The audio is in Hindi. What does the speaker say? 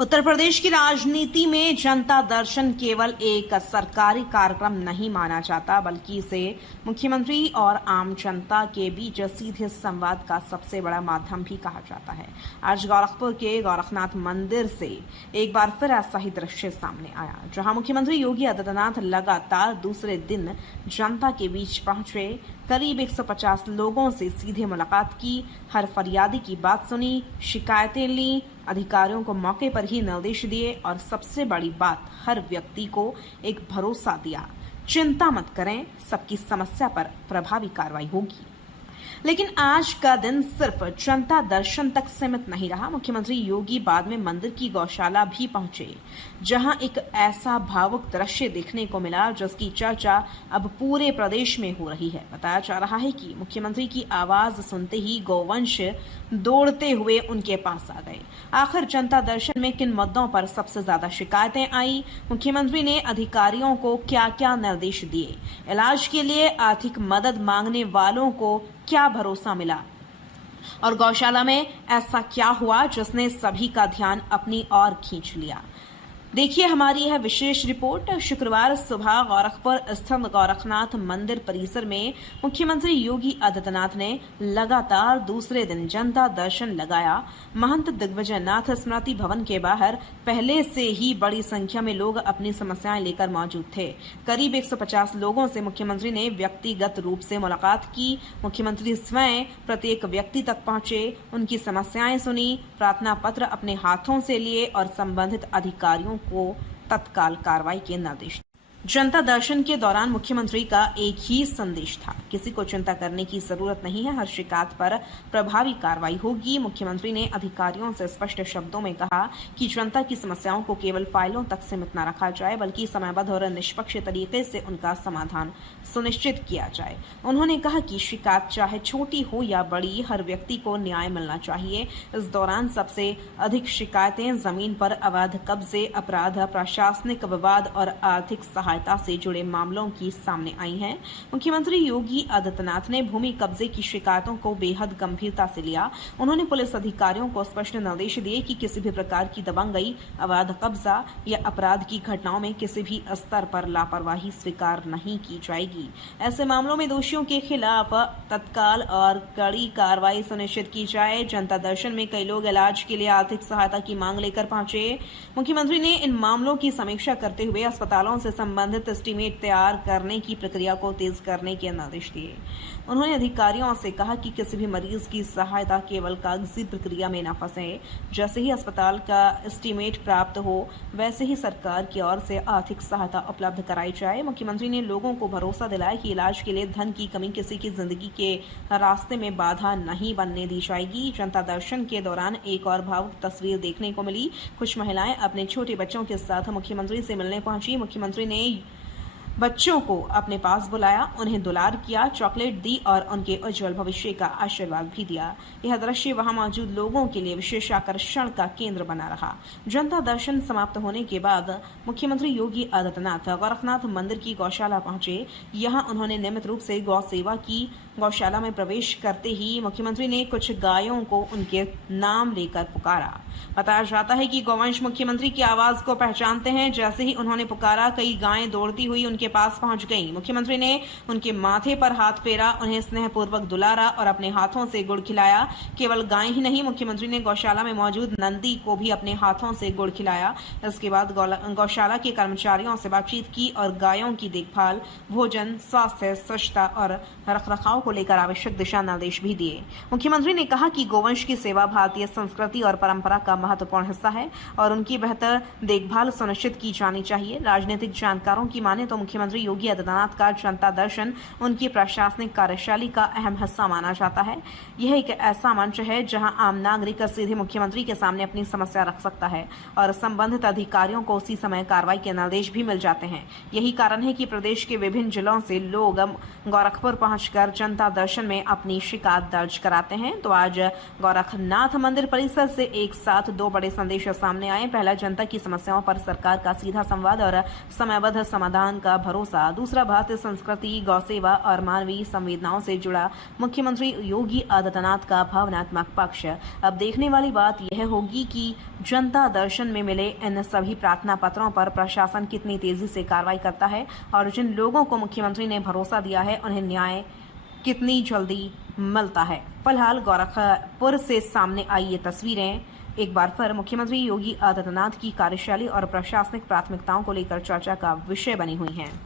उत्तर प्रदेश की राजनीति में जनता दर्शन केवल एक सरकारी कार्यक्रम नहीं माना जाता, बल्कि इसे मुख्यमंत्री और आम जनता के बीच सीधे संवाद का सबसे बड़ा माध्यम भी कहा जाता है। आज गोरखपुर के गोरखनाथ मंदिर से एक बार फिर ऐसा ही दृश्य सामने आया, जहां मुख्यमंत्री योगी आदित्यनाथ लगातार दूसरे दिन जनता के बीच पहुंचे, करीब 150 लोगों से सीधे मुलाकात की, हर फरियादी की बात सुनी, शिकायतें ली, अधिकारियों को मौके पर ही निर्देश दिए और सबसे बड़ी बात, हर व्यक्ति को एक भरोसा दिया, चिंता मत करें, सबकी समस्या पर प्रभावी कार्रवाई होगी। लेकिन आज का दिन सिर्फ जनता दर्शन तक सीमित नहीं रहा। मुख्यमंत्री योगी बाद में मंदिर की गौशाला भी पहुंचे, जहां एक ऐसा भावुक दृश्य देखने को मिला जिसकी चर्चा अब पूरे प्रदेश में हो रही है। बताया जा रहा है कि मुख्यमंत्री की आवाज सुनते ही गौवंश दौड़ते हुए उनके पास आ गए। आखिर जनता दर्शन में किन मुद्दों पर सबसे ज्यादा शिकायतें आई, मुख्यमंत्री ने अधिकारियों को क्या क्या निर्देश दिए, इलाज के लिए आर्थिक मदद मांगने वालों को क्या भरोसा मिला और गौशाला में ऐसा क्या हुआ जिसने सभी का ध्यान अपनी ओर खींच लिया। देखिए हमारी यह विशेष रिपोर्ट। शुक्रवार सुबह गोरखपुर स्थित गोरखनाथ मंदिर परिसर में मुख्यमंत्री योगी आदित्यनाथ ने लगातार दूसरे दिन जनता दर्शन लगाया। महंत दिग्विजय नाथ स्मृति भवन के बाहर पहले से ही बड़ी संख्या में लोग अपनी समस्याएं लेकर मौजूद थे। करीब 150 लोगों से मुख्यमंत्री ने व्यक्तिगत रूप से मुलाकात की। मुख्यमंत्री स्वयं प्रत्येक व्यक्ति तक पहुंचे, उनकी समस्याएं सुनी, प्रार्थना पत्र अपने हाथों से लिए और संबंधित अधिकारियों को तत्काल कार्रवाई के निर्देश। जनता दर्शन के दौरान मुख्यमंत्री का एक ही संदेश था, किसी को चिंता करने की जरूरत नहीं है, हर शिकायत पर प्रभावी कार्रवाई होगी। मुख्यमंत्री ने अधिकारियों से स्पष्ट शब्दों में कहा कि जनता की समस्याओं को केवल फाइलों तक सीमित न रखा जाए, बल्कि समयबद्ध और निष्पक्ष तरीके से उनका समाधान सुनिश्चित किया जाए। उन्होंने कहा कि शिकायत चाहे छोटी हो या बड़ी, हर व्यक्ति को न्याय मिलना चाहिए। इस दौरान सबसे अधिक शिकायतें जमीन पर अवैध कब्जे, अपराध, प्रशासनिक विवाद और आर्थिक सहायता से जुड़े मामलों की सामने आई हैं। मुख्यमंत्री योगी आदित्यनाथ ने भूमि कब्जे की शिकायतों को बेहद गंभीरता से लिया। उन्होंने पुलिस अधिकारियों को स्पष्ट निर्देश दिए कि किसी भी प्रकार की दबंगई, अवैध कब्जा या अपराध की घटनाओं में किसी भी स्तर पर लापरवाही स्वीकार नहीं की जाएगी। ऐसे मामलों में दोषियों के खिलाफ तत्काल और कड़ी कार्रवाई सुनिश्चित की जाए। जनता दर्शन में कई लोग इलाज के लिए आर्थिक सहायता की मांग लेकर पहुंचे। मुख्यमंत्री ने इन मामलों की समीक्षा करते हुए अस्पतालों से संबंधित एस्टीमेट तैयार करने की प्रक्रिया को तेज करने के निर्देश दिए। उन्होंने अधिकारियों से कहा कि किसी भी मरीज की सहायता केवल कागजी प्रक्रिया में न फंसे। जैसे ही अस्पताल का एस्टीमेट प्राप्त हो, वैसे ही सरकार की ओर से आर्थिक सहायता उपलब्ध कराई जाए। मुख्यमंत्री ने लोगों को भरोसा दिलाया कि इलाज के लिए धन की कमी किसी की जिंदगी के रास्ते में बाधा नहीं बनने दी जाएगी। जनता दर्शन के दौरान एक और भावुक तस्वीर देखने को मिली। कुछ महिलाएं अपने छोटे बच्चों के साथ मुख्यमंत्री से मिलने पहुंची। मुख्यमंत्री ने बच्चों को अपने पास बुलाया, उन्हें दुलार किया, चॉकलेट दी और उनके उज्जवल भविष्य का आशीर्वाद भी दिया। यह दृश्य वहां मौजूद लोगों के लिए विशेष आकर्षण का केंद्र बना रहा। जनता दर्शन समाप्त होने के बाद मुख्यमंत्री योगी आदित्यनाथ गोरखनाथ मंदिर की गौशाला पहुंचे। यहां उन्होंने नियमित रूप से गौ सेवा की। गौशाला में प्रवेश करते ही मुख्यमंत्री ने कुछ गायों को उनके नाम लेकर पुकारा। बताया जाता है कि गौवंश मुख्यमंत्री की आवाज को पहचानते हैं। जैसे ही उन्होंने पुकारा, कई गायें दौड़ती हुई उनके पास पहुंच गईं। मुख्यमंत्री ने उनके माथे पर हाथ फेरा, उन्हें स्नेहपूर्वक दुलारा और अपने हाथों से गुड़ खिलाया। केवल गायें ही नहीं, मुख्यमंत्री ने गौशाला में मौजूद नंदी को भी अपने हाथों से गुड़ खिलाया। इसके बाद गौशाला के कर्मचारियों से बातचीत की और गायों की देखभाल, भोजन, स्वास्थ्य, स्वच्छता और रखरखाव को लेकर आवश्यक दिशा निर्देश भी दिए। मुख्यमंत्री ने कहा कि गौवंश की सेवा भारतीय संस्कृति और परंपरा का महत्वपूर्ण हिस्सा है और उनकी बेहतर देखभाल सुनिश्चित की जानी चाहिए। राजनीतिक जानकारों की माने तो मुख्यमंत्री योगी आदित्यनाथ का जनता दर्शन उनकी प्रशासनिक कार्यशैली का अहम हिस्सा माना जाता है। यह एक ऐसा मंच है जहां आम नागरिक सीधे मुख्यमंत्री के सामने अपनी समस्या रख सकता है और संबंधित अधिकारियों को उसी समय कार्रवाई के निर्देश भी मिल जाते हैं। यही कारण है कि प्रदेश के विभिन्न जिलों से लोग गोरखपुर पहुंचकर जनता जनता दर्शन में अपनी शिकायत दर्ज कराते हैं। तो आज गोरखनाथ मंदिर परिसर से एक साथ दो बड़े संदेश सामने आए। पहला, जनता की समस्याओं पर सरकार का सीधा संवाद और समयबद्ध समाधान का भरोसा। दूसरा, भारतीय संस्कृति, गौ सेवा और मानवीय संवेदनाओं से जुड़ा मुख्यमंत्री योगी आदित्यनाथ का भावनात्मक पक्ष। अब देखने वाली बात यह होगी कि जनता दर्शन में मिले इन सभी प्रार्थना पत्रों पर प्रशासन कितनी तेजी से कार्रवाई करता है और जिन लोगों को मुख्यमंत्री ने भरोसा दिया है उन्हें न्याय कितनी जल्दी मिलता है। फिलहाल गोरखपुर से सामने आई ये तस्वीरें एक बार फिर मुख्यमंत्री योगी आदित्यनाथ की कार्यशैली और प्रशासनिक प्राथमिकताओं को लेकर चर्चा का विषय बनी हुई हैं।